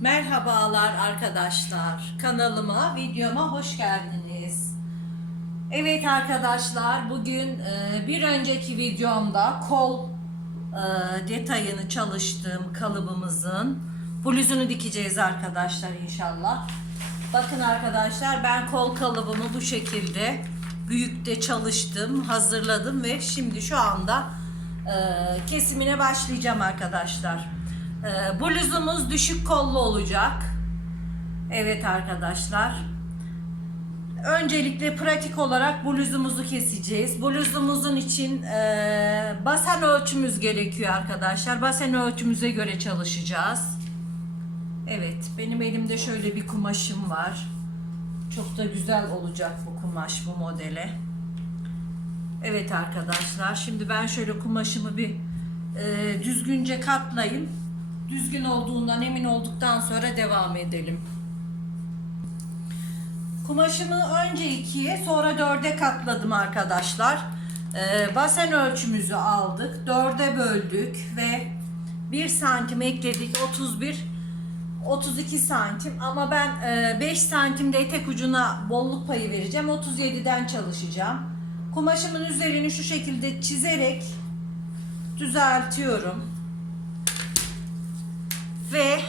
Merhabalar arkadaşlar. Kanalıma, videoma hoş geldiniz. Evet arkadaşlar, bugün e, bir önceki videomda kol e, detayını çalıştığım kalıbımızın bluzunu dikeceğiz arkadaşlar inşallah. Bakın arkadaşlar ben kol kalıbımı bu şekilde büyükte çalıştım, hazırladım ve şimdi şu anda e, kesimine başlayacağım arkadaşlar. E, bluzumuz düşük kollu olacak. Evet arkadaşlar. Öncelikle pratik olarak bluzumuzu keseceğiz. Bluzumuzun için e, basen ölçümüz gerekiyor arkadaşlar. Basen ölçümüze göre çalışacağız. Evet, benim elimde şöyle bir kumaşım var. Çok da güzel olacak bu kumaş bu modele. Evet arkadaşlar, şimdi ben şöyle kumaşımı bir e, düzgünce katlayayım. Düzgün olduğundan emin olduktan sonra devam edelim. Kumaşımı önce ikiye sonra dörde katladım arkadaşlar. Ee, basen ölçümüzü aldık. Dörde böldük ve 1 santim ekledik. 31 32 santim ama ben e, 5 santimde etek ucuna bolluk payı vereceğim. 37'den çalışacağım. Kumaşımın üzerini şu şekilde çizerek düzeltiyorum. Ve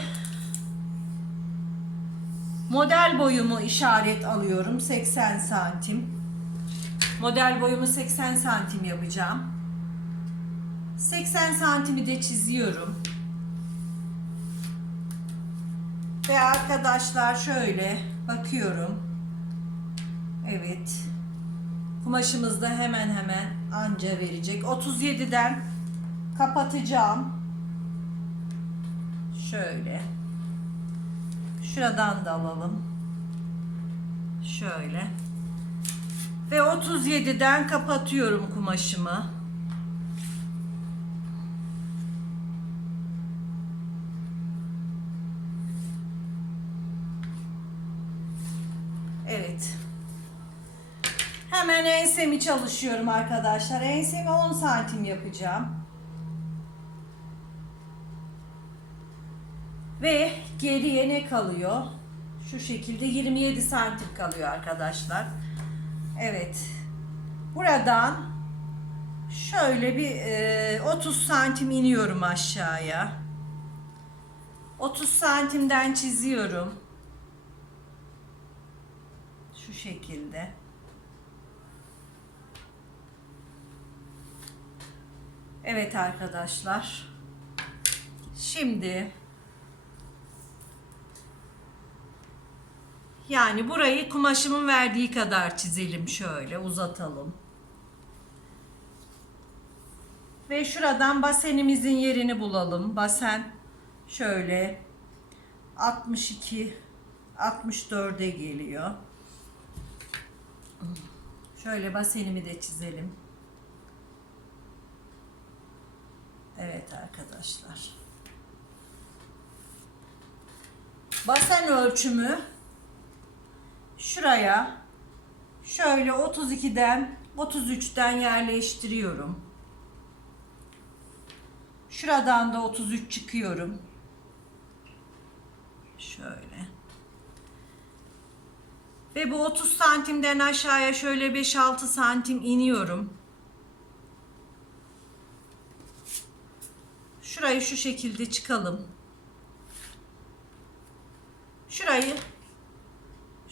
Model boyumu işaret alıyorum 80 santim. Model boyumu 80 santim yapacağım. 80 santimi de çiziyorum. Ve arkadaşlar şöyle bakıyorum. Evet. Kumaşımız da hemen hemen anca verecek. 37'den kapatacağım. Şöyle. Şuradan da alalım. Şöyle. Ve 37'den kapatıyorum kumaşımı. Evet. Hemen ensemi çalışıyorum arkadaşlar. Ensemi 10 santim yapacağım. Ve geriye ne kalıyor? Şu şekilde 27 santim kalıyor arkadaşlar. Evet. Buradan şöyle bir e, 30 santim iniyorum aşağıya. 30 santimden çiziyorum. Şu şekilde. Evet arkadaşlar. Şimdi Yani burayı kumaşımın verdiği kadar çizelim şöyle uzatalım. Ve şuradan basenimizin yerini bulalım. Basen şöyle 62 64'e geliyor. Şöyle basenimi de çizelim. Evet arkadaşlar. Basen ölçümü şuraya şöyle 32'den 33'ten yerleştiriyorum. Şuradan da 33 çıkıyorum. Şöyle. Ve bu 30 santimden aşağıya şöyle 5-6 santim iniyorum. Şurayı şu şekilde çıkalım. Şurayı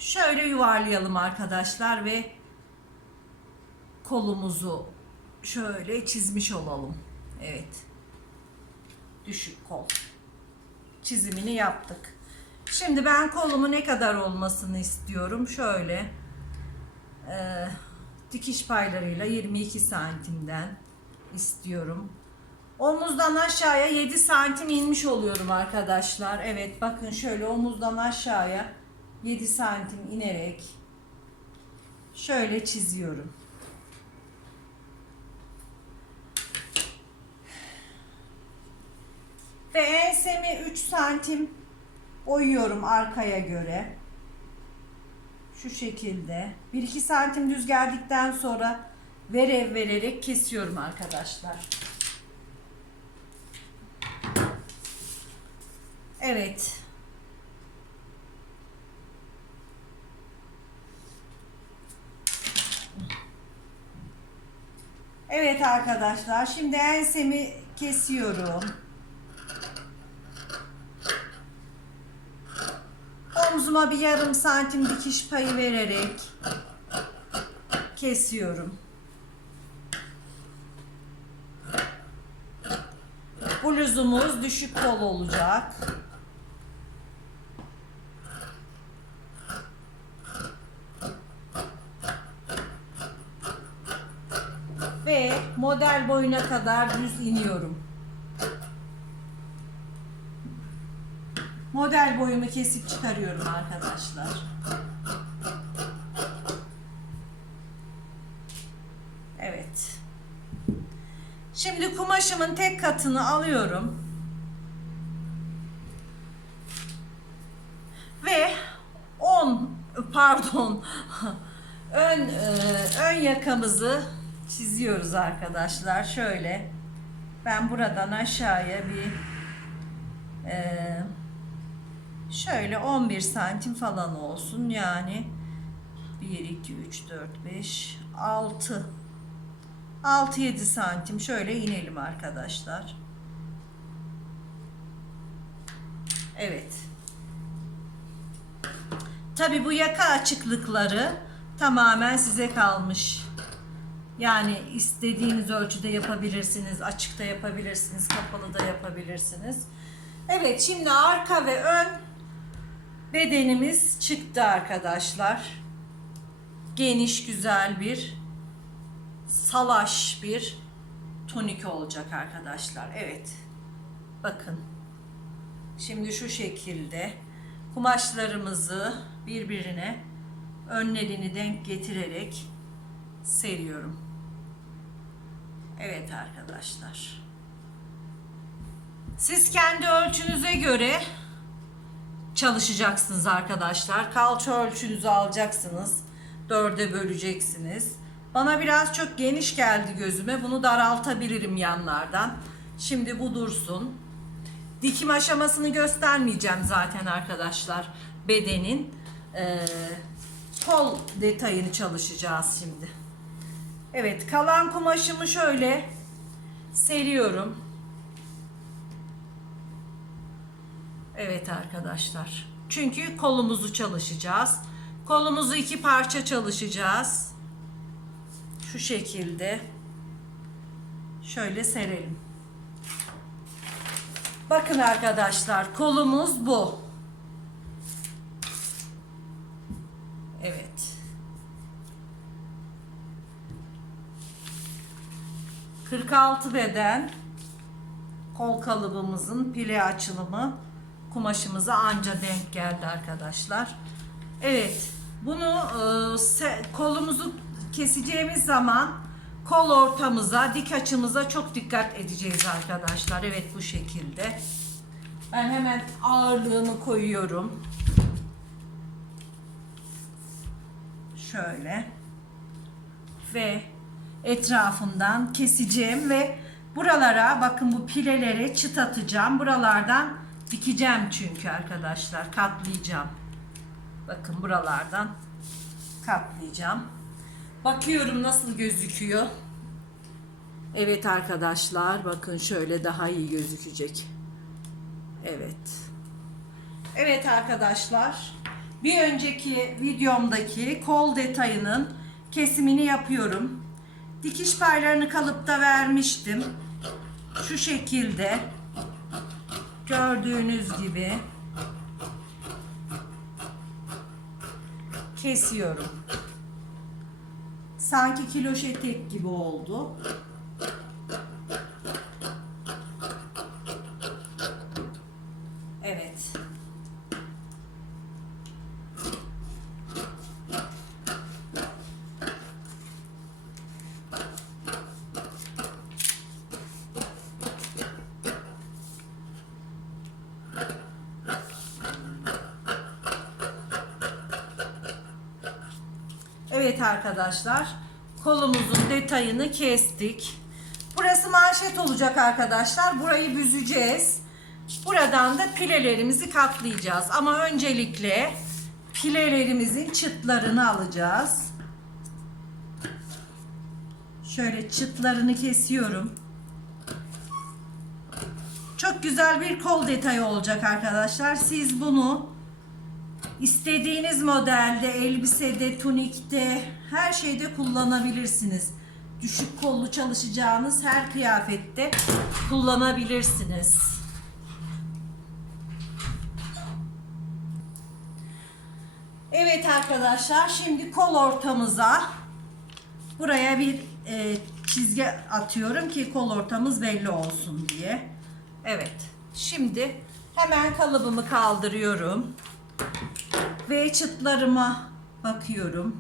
şöyle yuvarlayalım arkadaşlar ve kolumuzu şöyle çizmiş olalım. Evet. Düşük kol. Çizimini yaptık. Şimdi ben kolumu ne kadar olmasını istiyorum. Şöyle e, dikiş paylarıyla 22 santimden istiyorum. Omuzdan aşağıya 7 santim inmiş oluyorum arkadaşlar. Evet bakın şöyle omuzdan aşağıya 7 santim inerek şöyle çiziyorum. Ve ensemi 3 santim boyuyorum arkaya göre. Şu şekilde. 1-2 santim düz geldikten sonra verev vererek kesiyorum arkadaşlar. Evet. Evet arkadaşlar şimdi ensemi kesiyorum. Omzuma bir yarım santim dikiş payı vererek kesiyorum. Bluzumuz düşük kol olacak. Ve model boyuna kadar düz iniyorum. Model boyumu kesip çıkarıyorum arkadaşlar. Evet. Şimdi kumaşımın tek katını alıyorum. Ve 10 pardon ön e, ön yakamızı çiziyoruz arkadaşlar. Şöyle ben buradan aşağıya bir e, şöyle 11 santim falan olsun yani 1 2 3 4 5 6 6-7 santim şöyle inelim arkadaşlar. Evet. Tabi bu yaka açıklıkları tamamen size kalmış. Yani istediğiniz ölçüde yapabilirsiniz. Açıkta yapabilirsiniz. Kapalı da yapabilirsiniz. Evet şimdi arka ve ön bedenimiz çıktı arkadaşlar. Geniş güzel bir salaş bir tonik olacak arkadaşlar. Evet. Bakın. Şimdi şu şekilde kumaşlarımızı birbirine önlerini denk getirerek seriyorum. Evet arkadaşlar. Siz kendi ölçünüze göre çalışacaksınız arkadaşlar. Kalça ölçünüzü alacaksınız. Dörde böleceksiniz. Bana biraz çok geniş geldi gözüme. Bunu daraltabilirim yanlardan. Şimdi bu dursun. Dikim aşamasını göstermeyeceğim zaten arkadaşlar. Bedenin ee, kol detayını çalışacağız şimdi. Evet kalan kumaşımı şöyle seriyorum. Evet arkadaşlar. Çünkü kolumuzu çalışacağız. Kolumuzu iki parça çalışacağız. Şu şekilde. Şöyle serelim. Bakın arkadaşlar kolumuz bu. Evet. 46 beden kol kalıbımızın pile açılımı kumaşımıza anca denk geldi arkadaşlar. Evet. Bunu e, kolumuzu keseceğimiz zaman kol ortamıza, dik açımıza çok dikkat edeceğiz arkadaşlar. Evet bu şekilde. Ben hemen ağırlığını koyuyorum. Şöyle. Ve etrafından keseceğim ve buralara bakın bu pilelere çıt atacağım. Buralardan dikeceğim çünkü arkadaşlar. Katlayacağım. Bakın buralardan katlayacağım. Bakıyorum nasıl gözüküyor. Evet arkadaşlar bakın şöyle daha iyi gözükecek. Evet. Evet arkadaşlar. Bir önceki videomdaki kol detayının kesimini yapıyorum. Dikiş paylarını kalıpta vermiştim. Şu şekilde gördüğünüz gibi kesiyorum. Sanki kiloş etek gibi oldu. Evet. Evet arkadaşlar. Kolumuzun detayını kestik. Burası manşet olacak arkadaşlar. Burayı büzeceğiz. Buradan da pilelerimizi katlayacağız. Ama öncelikle pilelerimizin çıtlarını alacağız. Şöyle çıtlarını kesiyorum. Çok güzel bir kol detayı olacak arkadaşlar. Siz bunu istediğiniz modelde, elbisede, tunikte, her şeyde kullanabilirsiniz. Düşük kollu çalışacağınız her kıyafette kullanabilirsiniz. Evet arkadaşlar şimdi kol ortamıza buraya bir e, çizgi atıyorum ki kol ortamız belli olsun diye. Evet şimdi hemen kalıbımı kaldırıyorum ve çıtlarıma bakıyorum.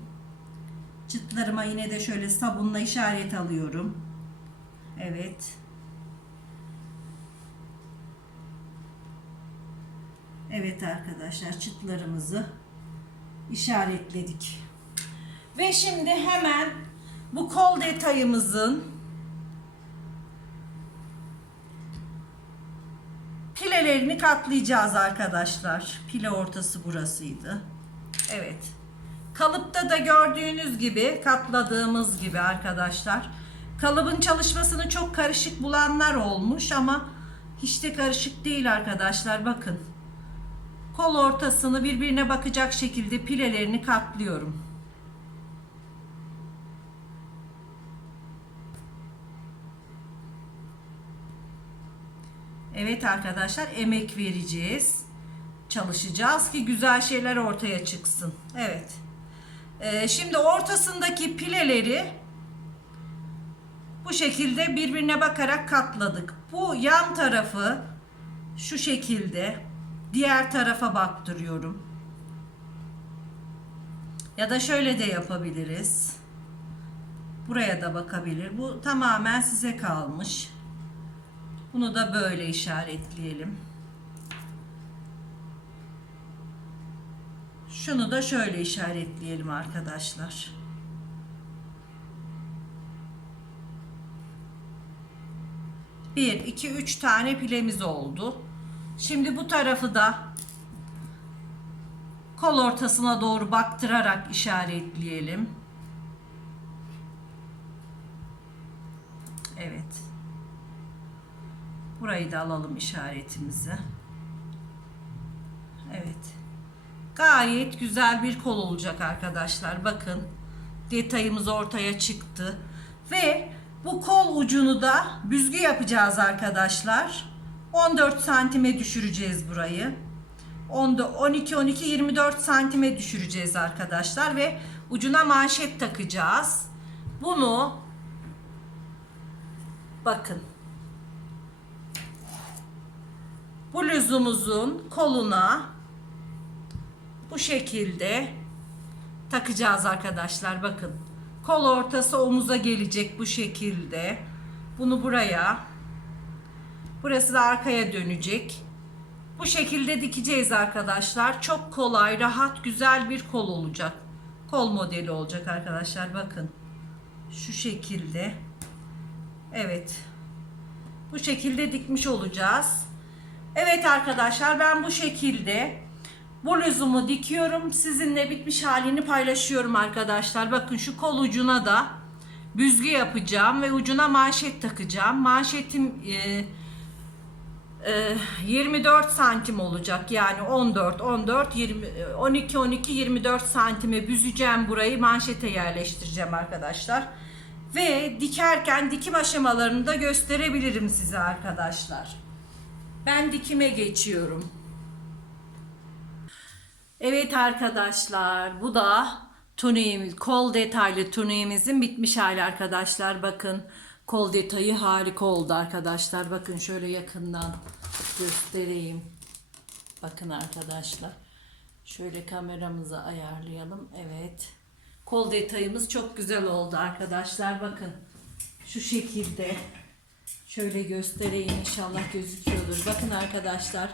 Çıtlarıma yine de şöyle sabunla işaret alıyorum. Evet. Evet arkadaşlar çıtlarımızı işaretledik. Ve şimdi hemen bu kol detayımızın pilelerini katlayacağız arkadaşlar. Pile ortası burasıydı. Evet. Kalıpta da gördüğünüz gibi katladığımız gibi arkadaşlar. Kalıbın çalışmasını çok karışık bulanlar olmuş ama hiç de karışık değil arkadaşlar. Bakın. Kol ortasını birbirine bakacak şekilde pilelerini katlıyorum. Evet arkadaşlar emek vereceğiz. Çalışacağız ki güzel şeyler ortaya çıksın. Evet. Ee, şimdi ortasındaki pileleri bu şekilde birbirine bakarak katladık. Bu yan tarafı şu şekilde diğer tarafa baktırıyorum. Ya da şöyle de yapabiliriz. Buraya da bakabilir. Bu tamamen size kalmış. Bunu da böyle işaretleyelim. Şunu da şöyle işaretleyelim arkadaşlar. Bir, iki, üç tane pilemiz oldu. Şimdi bu tarafı da kol ortasına doğru baktırarak işaretleyelim. Evet. Burayı da alalım işaretimizi. Evet. Gayet güzel bir kol olacak arkadaşlar. Bakın detayımız ortaya çıktı. Ve bu kol ucunu da büzgü yapacağız arkadaşlar. 14 santime düşüreceğiz burayı. 12 12 24 santime düşüreceğiz arkadaşlar ve ucuna manşet takacağız. Bunu bakın bluzumuzun koluna bu şekilde takacağız arkadaşlar. Bakın kol ortası omuza gelecek bu şekilde. Bunu buraya burası da arkaya dönecek. Bu şekilde dikeceğiz arkadaşlar. Çok kolay rahat güzel bir kol olacak. Kol modeli olacak arkadaşlar. Bakın şu şekilde. Evet bu şekilde dikmiş olacağız Evet arkadaşlar ben bu şekilde bluzumu dikiyorum. Sizinle bitmiş halini paylaşıyorum arkadaşlar. Bakın şu kol ucuna da büzgü yapacağım ve ucuna manşet takacağım. Manşetim e, e, 24 santim olacak. Yani 14, 14, 20, 12, 12, 24 santime büzeceğim burayı. Manşete yerleştireceğim arkadaşlar. Ve dikerken dikim aşamalarını da gösterebilirim size arkadaşlar. Ben dikime geçiyorum. Evet arkadaşlar bu da tuniğimiz, kol detaylı tuniğimizin bitmiş hali arkadaşlar. Bakın kol detayı harika oldu arkadaşlar. Bakın şöyle yakından göstereyim. Bakın arkadaşlar. Şöyle kameramızı ayarlayalım. Evet. Kol detayımız çok güzel oldu arkadaşlar. Bakın şu şekilde. Şöyle göstereyim inşallah gözüküyordur. Bakın arkadaşlar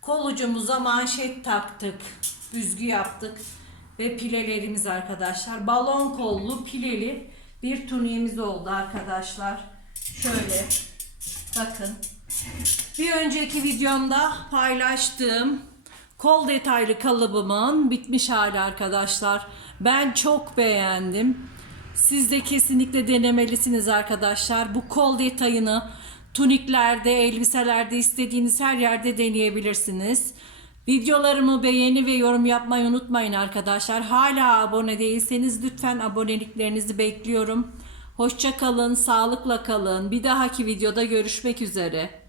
kol ucumuza manşet taktık. Büzgü yaptık. Ve pilelerimiz arkadaşlar. Balon kollu pileli bir tuniğimiz oldu arkadaşlar. Şöyle bakın. Bir önceki videomda paylaştığım kol detaylı kalıbımın bitmiş hali arkadaşlar. Ben çok beğendim. Siz de kesinlikle denemelisiniz arkadaşlar. Bu kol detayını tuniklerde, elbiselerde istediğiniz her yerde deneyebilirsiniz. Videolarımı beğeni ve yorum yapmayı unutmayın arkadaşlar. Hala abone değilseniz lütfen aboneliklerinizi bekliyorum. Hoşça kalın, sağlıkla kalın. Bir dahaki videoda görüşmek üzere.